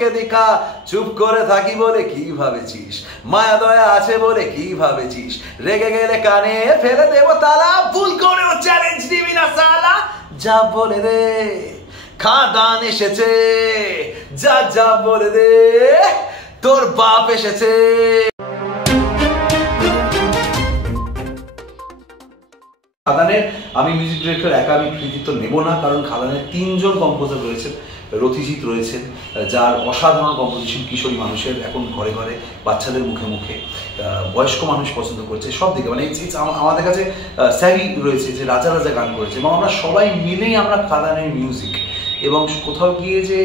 দেখা চুপ করে থাকি বলে কি ভাবেছিস, মায়া দয়া আছে বলে কি ভাবেছিস, রেগে গেলে কানে ফেলে দেব তালা, ভুল করেও চ্যালেঞ্জ দিবি না সালা, যা বলে দে খাদান এসেছে, যা যা বলে দে তোর বাপ এসেছে। খাদানের আমি মিউজিক ডিরেক্টর একা আমি কৃতিত্ব নেব না, কারণ খাদানের তিনজন কম্পোজার রয়েছেন। রথিজিৎ রয়েছেন, যার অসাধারণ কম্পোজিশন কিশোরী মানুষের এখন ঘরে ঘরে, বাচ্চাদের মুখে মুখে, বয়স্ক মানুষ পছন্দ করছে সব দিকে, মানে আমাদের কাছে স্যারি রয়েছে যে রাজা রাজা গান করেছে, এবং আমরা সবাই মিলেই আমরা খাদানের মিউজিক, এবং কোথাও গিয়ে যে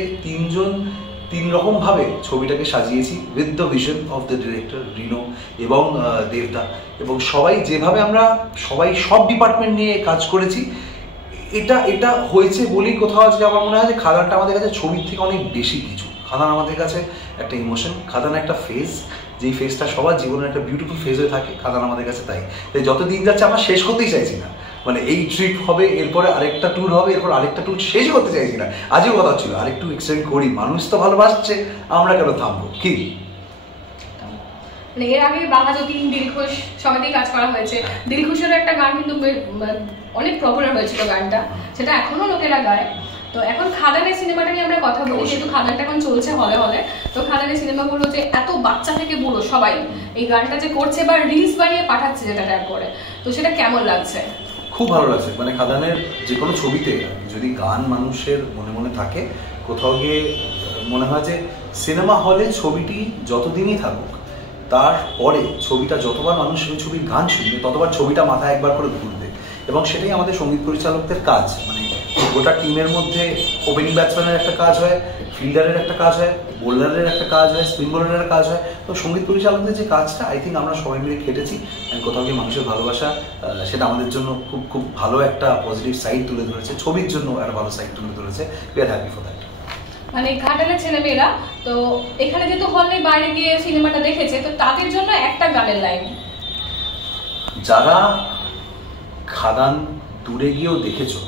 তিন রকমভাবে ছবিটাকে সাজিয়েছি with the vision of the director rhino এবং দেবদা, এবং সবাই যেভাবে আমরা সবাই সব ডিপার্টমেন্ট নিয়ে কাজ করেছি, এটা হয়েছে বলেই কোথাও আজকে আমার মনে হয় যে খাদানটা আমাদের কাছে ছবির থেকে অনেক বেশি কিছু। খাদান আমাদের কাছে একটা ইমোশন, খাদান একটা ফেজ, যেই ফেজটা সবার জীবনের একটা বিউটিফুল ফেজ হয়ে থাকে, খাদান আমাদের কাছে তাই যত দিন যাচ্ছে আমরা শেষ করতেই চাইছি না, মানে এই ট্রিপ হবে, এরপরে আরেকটা ট্যুর হবে, এরপর আরেকটা ট্যুর শেষ করতে চাইছি না। আজও কথা ছিল আরেকটু এক্সটেন্ড করি, মানুষ তো ভালোবাসছে, আমরা কেন থামবো কি। এর আগে বাঘা যতীন, দিলখুশ সবাইতেই কাজ করা হয়েছে। দিলখুশের একটা গান কিন্তু অনেক পপুলার হয়েছিল গানটা, সেটা এখনো লোকেরা গায়। তো এখন খাদানের সিনেমাটা নিয়ে আমরা কথা বলি, যেহেতু খাদানটা এখন চলছে হলে হলে, তো খাদানের সিনেমাগুলো যে এত বাচ্চা থেকে বুড়ো সবাই এই গানটা যে করছে বা রিলস বানিয়ে পাঠাচ্ছে যেটা ট্যাগ করে, তো সেটা কেমন লাগছে? খুব ভালো লাগছে, মানে খাদানের যে কোনো ছবিতে যদি গান মানুষের মনে মনে থাকে, কোথাও গিয়ে মনে হয় যে সিনেমা হলে ছবিটি যতদিনই থাকুক, তারপরে ছবিটা যতবার মানুষ ওই ছবির গান শুনবে ততবার ছবিটা মাথায় একবার করে ঘুরবে, এবং সেটাই আমাদের সঙ্গীত পরিচালকদের কাজ। মানে গোটা টিমের মধ্যে ওপেনিং ব্যাটসম্যানের একটা কাজ হয়, ফিল্ডারের একটা কাজ হয়, বোলারের একটা কাজ হয়, স্পিন বোলারের কাজ হয়। তো সঙ্গীত পরিচালকদের যে কাজটা আই থিঙ্ক আমরা সবাই মিলে খেটেছি, কোথাও গিয়ে মানুষের ভালোবাসা সেটা আমাদের জন্য খুব খুব ভালো একটা পজিটিভ সাইড তুলে ধরেছে, ছবির জন্য একটা ভালো সাইড তুলে ধরেছে। We are happy for that. মানে খাদানের ছেলেমেয়েরা তো এখানে যেহেতু হলে বাইরে গিয়ে সিনেমাটা দেখেছে, তো তাদের জন্য একটা গানের লাইন। যারা খাদান দূরে গিয়েও দেখেছো,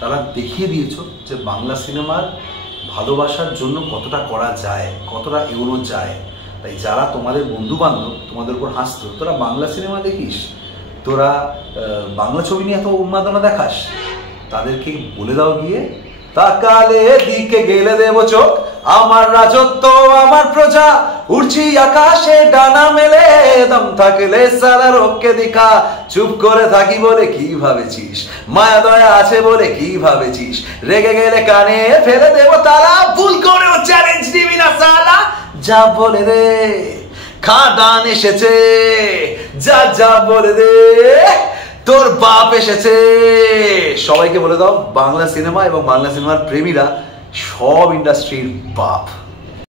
তারা দেখিয়ে দিয়েছো যে বাংলা সিনেমার ভালোবাসার জন্য কতটা করা যায়, কতটা এগোনো যায়। তাই যারা তোমাদের বন্ধু বান্ধব তোমাদের উপর হাসতো, তোরা বাংলা সিনেমা দেখিস, তোরা বাংলা ছবি নিয়ে এত উন্মাদনা দেখাস, তাদেরকে বলে দাও গিয়ে, তাকালে দিকে গেলে দেব চোখ, আমার রাজত্ব আমার প্রজা, উড়ছি আকাশে ডানা মেলে, দম থাকলে সারা রোগকে দেখা চুপ করে থাকি বলে কি ভাবেছিস, মায়া দয়া আছে বলে কি ভাবেছিস, রেগে গেলে কানে ফেলে দেব তালা, ভুল করেও চ্যালেঞ্জ দিবি না সালা, যা বলে দে খাদান এসেছে, যা যা বলে দে তোর বাপ এসেছে। সবাইকে বলে দাও বাংলা সিনেমা এবং বাংলা সিনেমার প্রেমীরা সব ইন্ডাস্ট্রির বাপ।